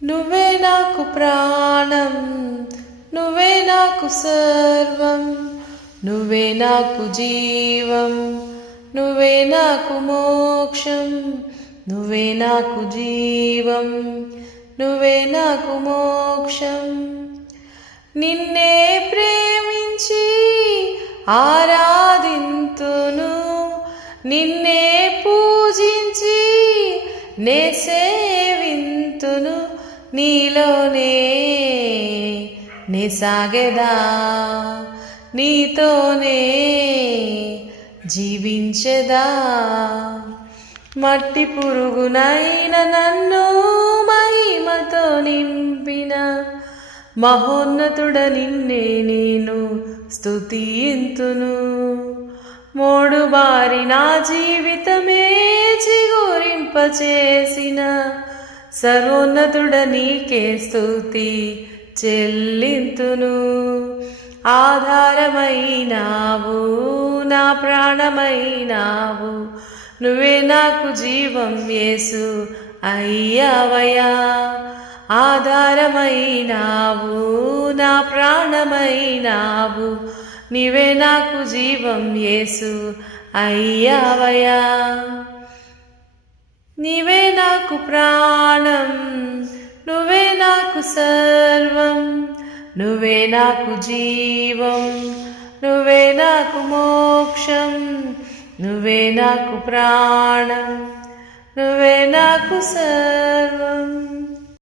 నువ్వే నాకు ప్రాణం, నువ్వే నాకు సర్వం, నువ్వే నాకు జీవం, నువ్వే నాకు మోక్షం, నువ్వే నాకు జీవం, నువ్వే నాకు మోక్షం. నిన్నే ప్రేమించి ఆరాధింతును, నిన్నే పూజించి నే సేవింతును, నీలోనే నే సాగెదా, నీతోనే జీవించెదా. మట్టి పురుగునైన నన్ను మహిమతో నింపిన మహోన్నతుడ నిన్నే నేను స్తుతింతును. మోడు బారి నా జీవితమే చిగురింపచేసిన సర్వోన్నతుడ నీకే స్తుతి చెల్లింతును. ఆధారమైనావు, నా ప్రాణమైనావు, నువ్వే నాకు జీవం యేసు అయ్యావయ్యా. ఆధారమైనావు, నా ప్రాణమైనావు, నీవే నాకు జీవం యేసు అయ్యావయ్యా. నీవే నాకు ప్రాణం, నువ్వే నాకు సర్వం, నువ్వే నాకు జీవం, నువ్వే నాకు మోక్షం, నువ్వే నాకు ప్రాణం, నువ్వే నాకు సర్వం.